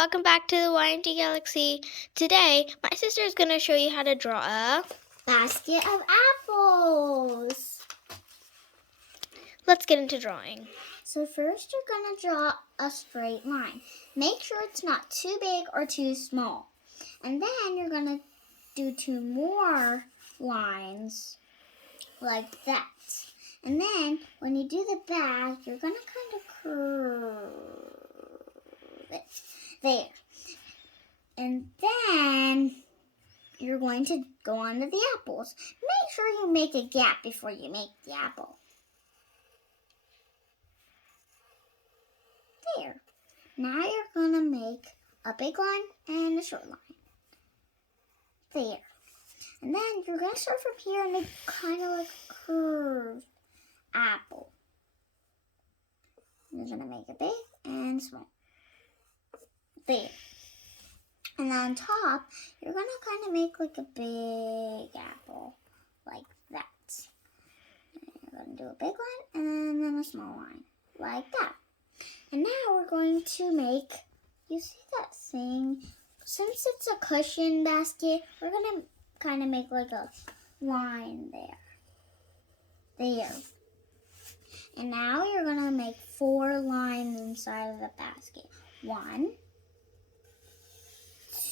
welcome back to the YNT Galaxy. Today, my sister is going to show you how to draw a basket of apples. Let's get into drawing. So first you're going to draw a straight line. Make sure it's not too big or too small. And then you're going to do two more lines like that. And then when you do the back, you're going to kind of curve it there. And then you're going to go on to the apples. Make sure you make a gap before you make the apple. There. Now you're going to make a big line and a short line. There. And then you're going to start from here and make kind of like a curved apple. You're going to make it big and small. There. And on top, you're going to kind of make like a big apple, like that. And you're going to do a big line and then a small line, like that. And now we're going to make, you see that thing? Since it's a cushion basket, we're going to kind of make like a line there. There. And now you're going to make 4 lines inside of the basket. 1,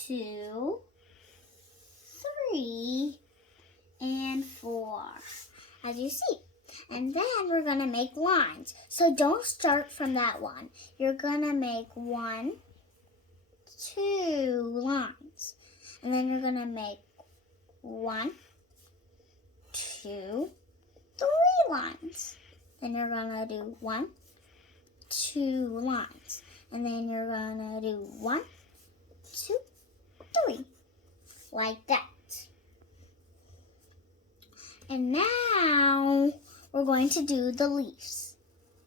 2, 3, and 4, as you see. And then we're going to make lines. So don't start from that one. You're going to make 1, 2 lines. And then you're going to make 1, 2, 3 lines. Then you're going to do 1, 2 lines. And then you're going to do 1, 2, 3. Like that. And now we're going to do the leaves.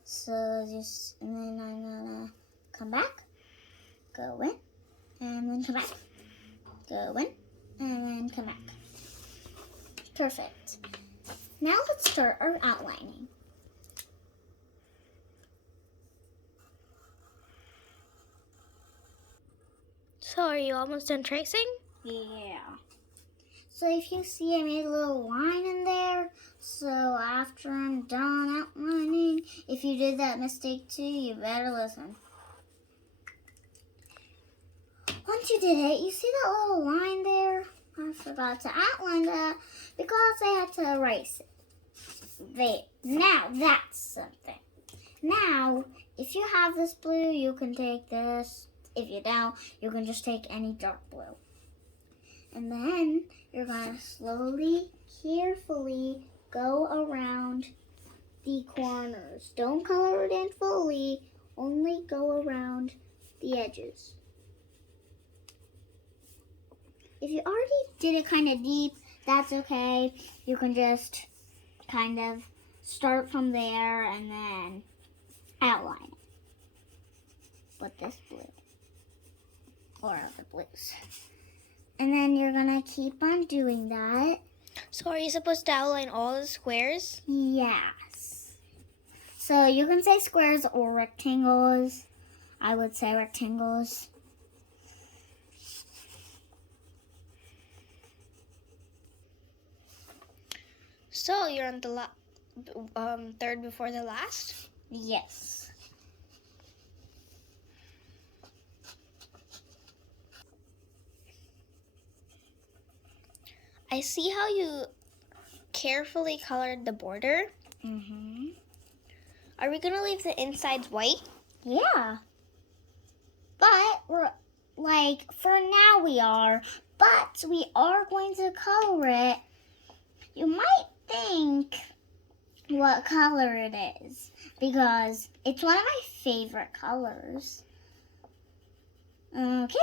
So and then I'm going to come back, go in, and then come back. Go in, and then come back. Perfect. Now let's start our outlining. So, are you almost done tracing? Yeah. So if you see, I made a little line in there. So after I'm done outlining, if you did that mistake too, you better listen. Once you did it, you see that little line there? I forgot to outline that because I had to erase it. There. Now that's something. Now, if you have this blue, you can take this. If you don't, you can just take any dark blue. And then you're going to slowly, carefully go around the corners. Don't color it in fully, only go around the edges. If you already did it kind of deep, that's okay. You can just kind of start from there and then outline it with this blue or other blues. And then you're going to keep on doing that. So, are you supposed to outline all the squares? Yes. So you can say squares or rectangles. I would say rectangles. So, you're on the third before the last? Yes. I see how you carefully colored the border. Mm-hmm. Are we going to leave the insides white? Yeah. But for now we are. But we are going to color it. You might think what color it is because it's one of my favorite colors. Okay.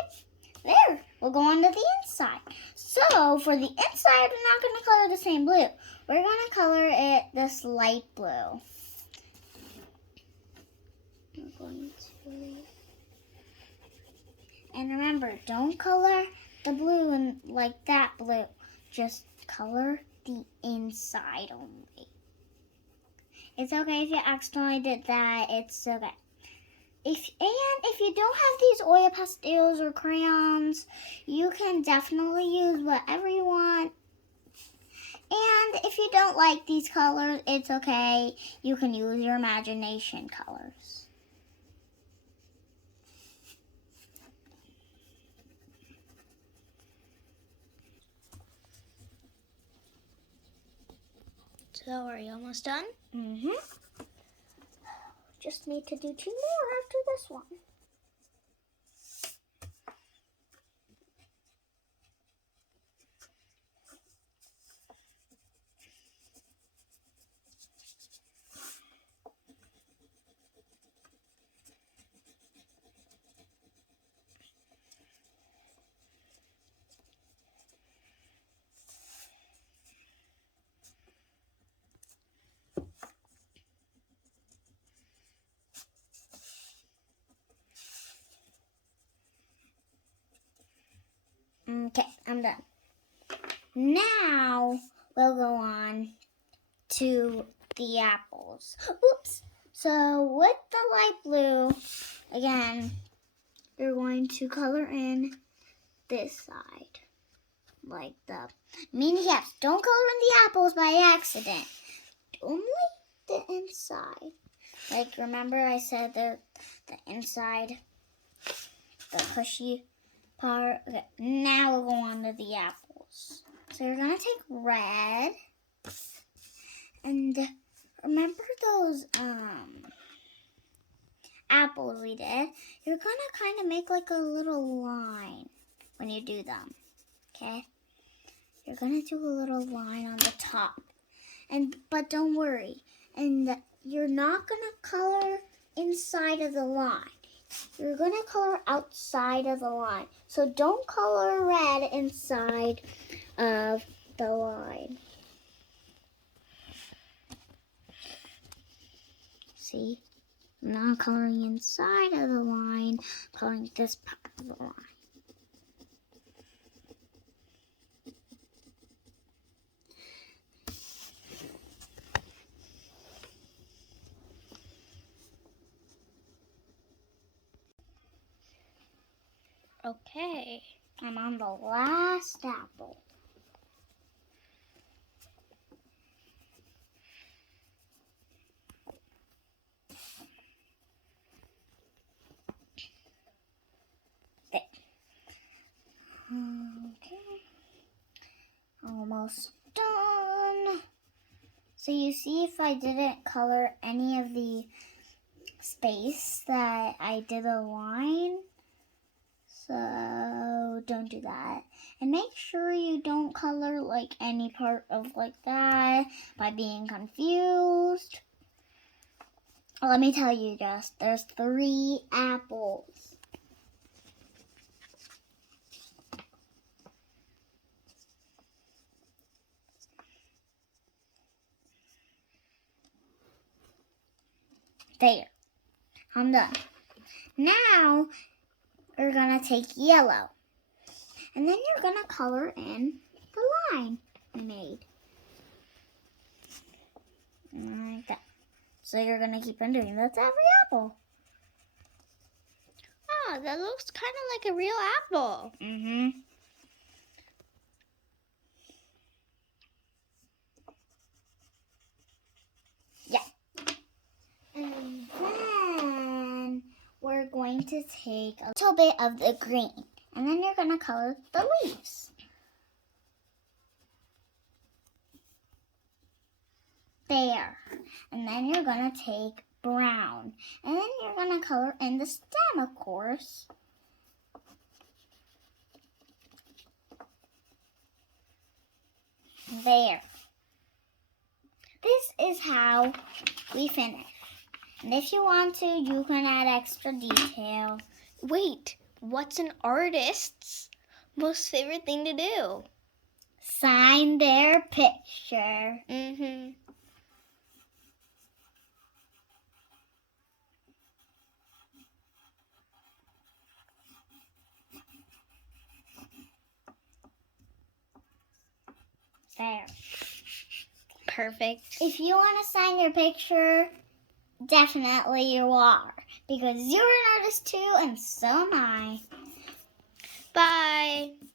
There, we'll go on to the inside. So, for the inside, we're not going to color the same blue. We're going to color it this light blue. We're going to... And remember, don't color the blue like that blue. Just color the inside only. It's okay if you accidentally did that. It's okay. If you don't have these oil pastels or crayons, you can definitely use whatever you want. And if you don't like these colors, it's okay. You can use your imagination colors. So are you almost done? Just need to do 2 more after this one. Okay, I'm done. Now we'll go on to the apples. Oops. So with the light blue, again, you're going to color in this side. Like the mini caps. Don't color in the apples by accident. Only the inside. Like, remember I said the inside, the cushy part. Okay, now we'll go on to the apples. So you're going to take red. And remember those apples we did? You're going to kind of make like a little line when you do them. Okay? You're going to do a little line on the top. But don't worry. And you're not going to color inside of the line. You're going to color outside of the line. So don't color red inside of the line. See? I'm not coloring inside of the line, coloring this part of the line. Okay. I'm on the last apple. There. Okay. Almost done. So you see if I didn't color any of the space that I did a line. So don't do that. And make sure you don't color like any part of like that by being confused. Let me tell you just, there's 3 apples. There. I'm done. Now, we're going to take yellow. And then you're going to color in the line we made. Like that. So you're going to keep on doing that to every apple. Oh, that looks kind of like a real apple. Yeah. And then we're going to take a little bit of the green. And then you're going to color the leaves. There. And then you're going to take brown. And then you're going to color in the stem, of course. There. This is how we finish. And if you want to, you can add extra detail. Wait, what's an artist's most favorite thing to do? Sign their picture. There. Perfect. If you want to sign your picture, definitely you are. Because you're an artist too, and so am I. Bye.